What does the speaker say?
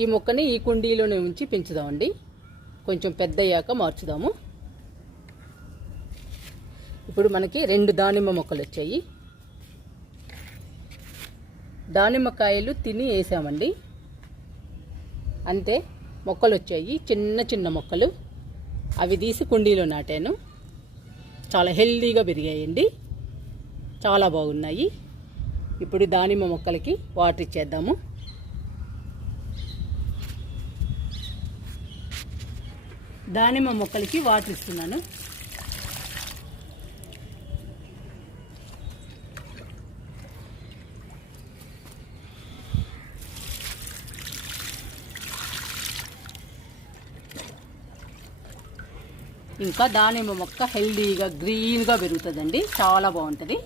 ఈ మొక్కని ఈ కుండీలోనే ఉంచి పెంచుదామండి. కొంచెం పెద్ద అయ్యాక మార్చుదాము. ఇప్పుడు మనకి 2 దానిమ్మ మొక్కలు వచ్చాయి. దానిమ్మకాయలు తిని వేసామండి, అంతే. మొక్కలు వచ్చాయి, చిన్న చిన్న మొక్కలు. అవి తీసి కుండీలో నాటాను. చాలా హెల్దీగా పెరిగాయండి, చాలా బాగున్నాయి. ఇప్పుడు దానిమ్మ మొక్కలకి వాటర్ ఇచ్చేద్దాము. దానిమ్మ మొక్కలకి వాటర్ ఇస్తున్నాను. ఇంకా దానిమ్మ మొక్క హెల్దీగా గ్రీన్గా పెరుగుతుందండి, చాలా బాగుంటుంది.